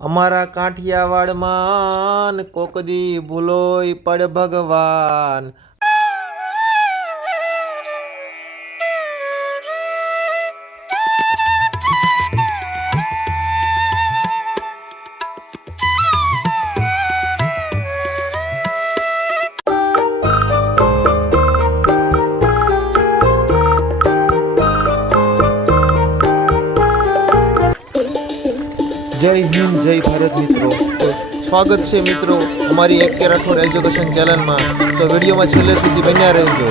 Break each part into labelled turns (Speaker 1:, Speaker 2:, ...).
Speaker 1: અમારા કાઠિયાવાડમાં કોકદી ભૂલોય પડ ભગવાન. જય હિન્દ, જય ભારત મિત્રો. સ્વાગત છે મિત્રો અમારી એક કે રાઠોડ એજ્યુકેશન ચેનલમાં તો વિડીયોમાં છેલ્લે સુધી બન્યા રહેજો.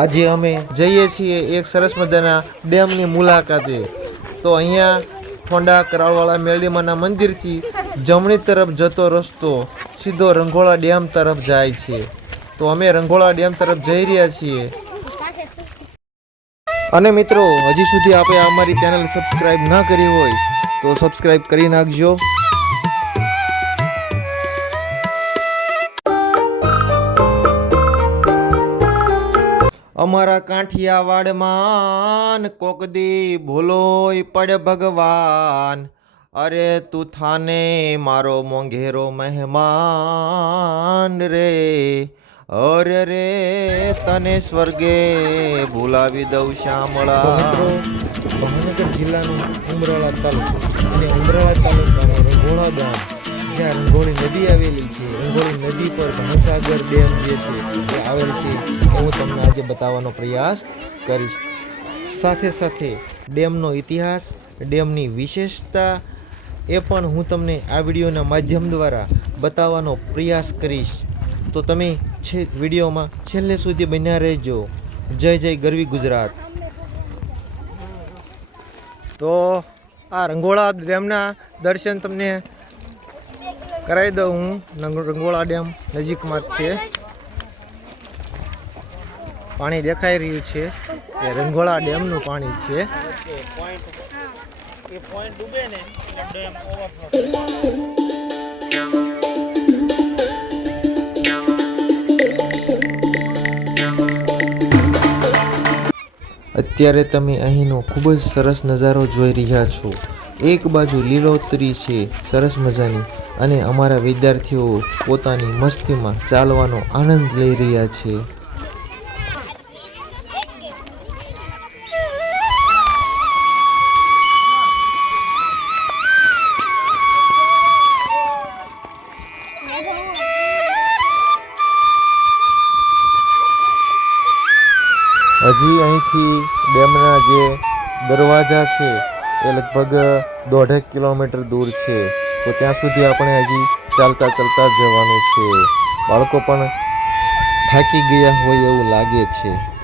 Speaker 1: આજે અમે જઈએ છીએ એક સરસ મજાના ડેમની મુલાકાતે. તો અહીંયા ફોંડા કરાળવાળા મેળીમાના મંદિરથી જમણી તરફ જતો રસ્તો સીધો રંગોળા ડેમ તરફ જાય છે. તો અમે રંગોળા ડેમ તરફ જઈ રહ્યા છીએ. અને મિત્રો, હજી સુધી આપણે અમારી ચેનલ સબસ્ક્રાઈબ ન કરી હોય તો સબસ્ક્રાઇબ કરી નાખજો. અમારા કાઠિયાવાડમાં કોક દી ભૂલોય પડે ભગવાન. અરે તું થાને મારો મોંઘેરો મહેમાન રે. અરે રે, તને સ્વર્ગે ભૂલાવી દઉં શ્યામળા જિલ્લાનું ઉમરાળા તાલુકો. ઉમરાળા તાલુકાના રંગોળા ગામ, જ્યાં રંગોળી નદી આવેલી છે. રંગોળી નદી પર ભણસાગર ડેમ જે છે, એ આવેલ છે. હું તમને આજે બતાવવાનો પ્રયાસ કરીશ. સાથે સાથે ડેમનો ઇતિહાસ, ડેમની વિશેષતા એ પણ હું તમને આ વિડીયોના માધ્યમ દ્વારા બતાવવાનો પ્રયાસ કરીશ. તો તમે છે, વિડીયોમાં છેલ્લે સુધી બન્યા રહેજો. જય જય ગરવી ગુજરાત. તો આ રંગોળા ડેમના દર્શન તમને કરાવી દઉં હું. રંગ- રંગોળા ડેમ નજીકમાં જ છે. પાણી દેખાઈ રહ્યું છે. એ રંગોળા ડેમનું પાણી છે. અત્યારે તમે અહીંનો ખૂબ જ સરસ નજારો જોઈ રહ્યા છો. એક બાજુ લીલોતરી છે, સરસ મજાની, અને અમારા વિદ્યાર્થીઓ પોતાની મસ્તીમાં ચાલવાનો આનંદ લઈ રહ્યા છે. હજી અહીંથી ડેમના જે દરવાજા છે, એ લગભગ દોઢેક કિલોમીટર દૂર છે. તો ત્યાં સુધી આપણે હજી ચાલતા ચાલતા જવાનું છે. બાળકો પણ થાકી ગયા હોય એવું લાગે છે.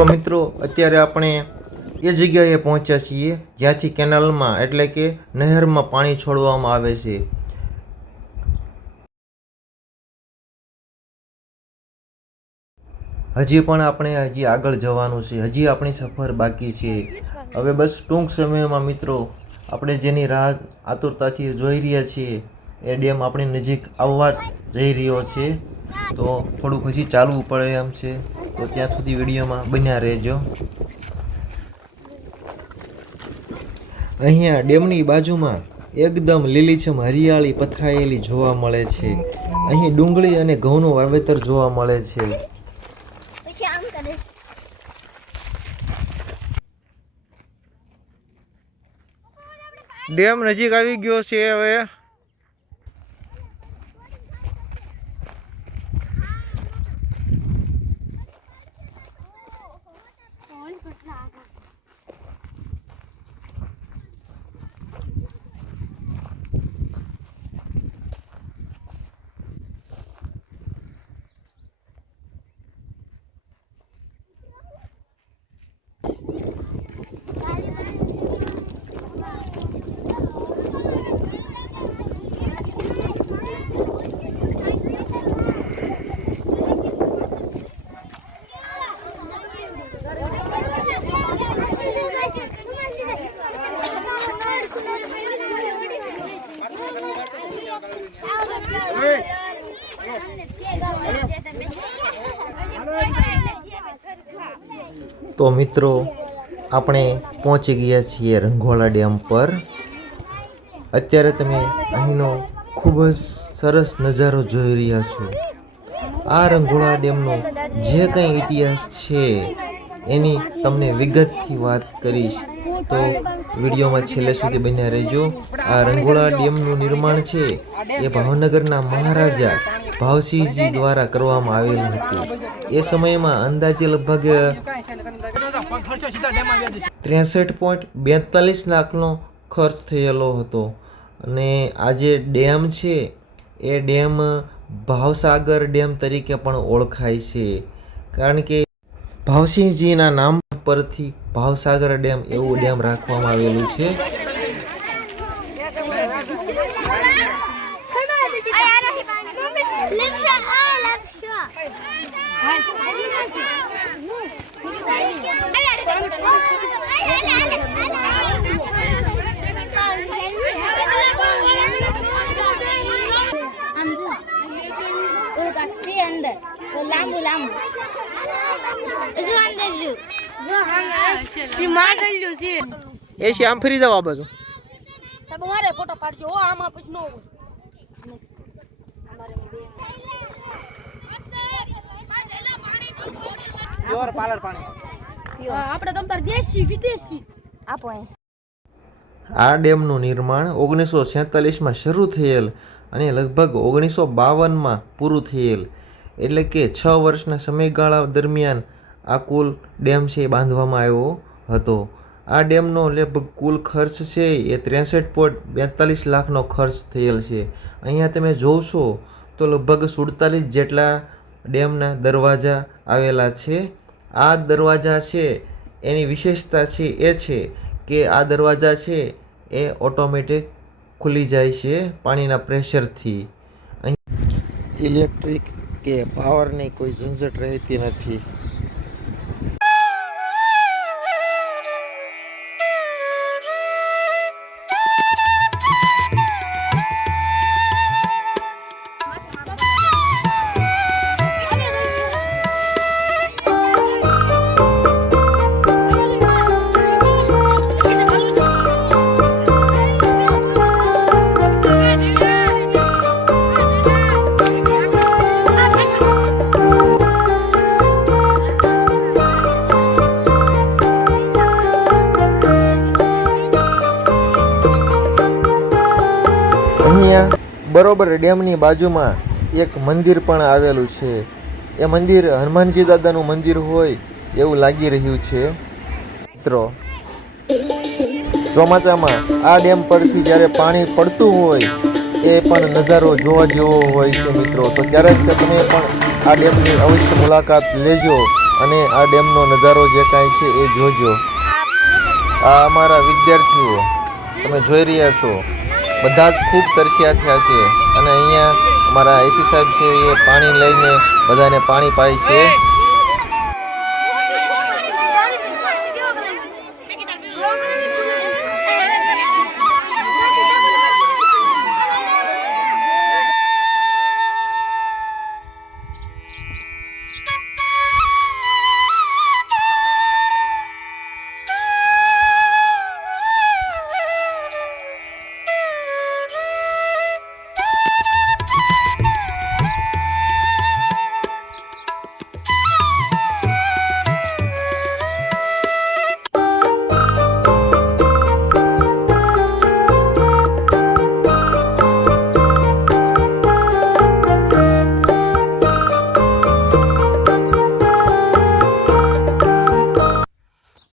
Speaker 1: તો મિત્રો, અત્યારે આપણે એ જગ્યાએ પહોંચ્યા છીએ, જ્યાંથી કેનાલમાં, એટલે કે નહેરમાં પાણી છોડવામાં આવે છે. હજી પણ આપણે હજી આગળ જવાનું છે, હજી આપણી સફર બાકી છે. હવે બસ ટૂંક સમયમાં મિત્રો, આપણે જેની રાહ આતુરતાથી જોઈ રહ્યા છીએ, એ ડેમ આપણી નજીક આવવા જઈ રહ્યો છે. તો થોડુંક હજી ચાલવું પડે એમ છે. તો ત્યાં સુધી વિડીયોમાં બન્યા રહેજો. અહીંયા ડેમની બાજુમાં એકદમ લીલીછમ હરિયાળી પથરાયેલી જોવા મળે છે. અહીં ડુંગળી અને ઘઉંનું વાવેતર જોવા મળે છે.
Speaker 2: પછી આમ કરે.
Speaker 1: ડેમ નજીક આવી ગયો છે હવે. તો મિત્રો, આપણે પહોંચી ગયા છીએ રંગોળા ડેમ પર. અત્યારે તમે અહીંનો ખૂબ જ સરસ નજારો જોઈ રહ્યા છો. આ રંગોળા ડેમનો જે કંઈ ઇતિહાસ છે, એની તમને વિગતથી વાત કરીશ. તો વિડીયોમાં છેલ્લે સુધી બન્યા રહેજો. આ રંગોળા ડેમનું નિર્માણ છે એ ભાવનગરના મહારાજા ભાવસિંહજી દ્વારા કરવામાં આવેલું હતું. એ સમયમાં અંદાજે લગભગ ત્રેસઠ પોઈન્ટ બેતાલીસ લાખનો ખર્ચ થયેલો હતો. અને આ જે ડેમ છે, એ ડેમ ભાવસાગર ડેમ તરીકે પણ ઓળખાય છે. કારણ કે ભાવસિંહજીના નામ પરથી ભાવસાગર ડેમ એવું ડેમ રાખવામાં આવેલું છે.
Speaker 2: અંદર તો લાંબુ લાંબુ. જો અંદર જો જો હા
Speaker 3: માં ચાલ્યો છે
Speaker 1: એ શ્યામ ફરી જાવ આ બાજુ.
Speaker 3: સાહેબ મારે ફોટો પાડજો આમાં પછી નો હોય. હા, આપણે તમતાર દેશી વિદેશી.
Speaker 2: આપો
Speaker 1: આ ડેમનું નિર્માણ ઓગણીસો છેતાલીસમાં શરૂ થયેલ અને લગભગ ઓગણીસો બાવનમાં પૂરું થયેલ. એટલે કે છ વર્ષના સમયગાળા દરમિયાન આ કુલ ડેમ છે એ બાંધવામાં આવ્યો હતો. આ ડેમનો લગભગ કુલ ખર્ચ છે એ ત્રેસઠ પોઈન્ટ બેતાલીસ લાખનો ખર્ચ થયેલ છે. અહીંયા તમે જોશો તો લગભગ સુડતાલીસ જેટલા ડેમના દરવાજા આવેલા છે. આ દરવાજા છે, એની વિશેષતા છે એ છે કે આ દરવાજા છે, એ ઓટોમેટિક ખુલી જાય છે પાણીના પ્રેશરથી. અહીં ઇલેક્ટ્રિક કે પાવરની કોઈ ઝંઝટ રહેતી નથી. બરોબર, ડેમની બાજુમાં એક મંદિર પણ આવેલું છે. એ મંદિર હનુમાનજી દાદાનું મંદિર હોય એવું લાગી રહ્યું છે. મિત્રો, ચોમાસામાં આ ડેમ પરથી જ્યારે પાણી પડતું હોય, એ પણ નજારો જોવા જેવો હોય છે મિત્રો. તો ક્યારેક તમે પણ આ ડેમની અવશ્ય મુલાકાત લેજો અને આ ડેમનો નજારો જે કાંઈ છે એ જોજો. આ અમારા વિદ્યાર્થીઓ, તમે જોઈ રહ્યા છો. બધા જ ખૂબ તરસ્યા થયા છે. અને અહીંયા અમારા એસી સાહેબ છે એ પાણી લઈને બધાને પાણી પાય છે.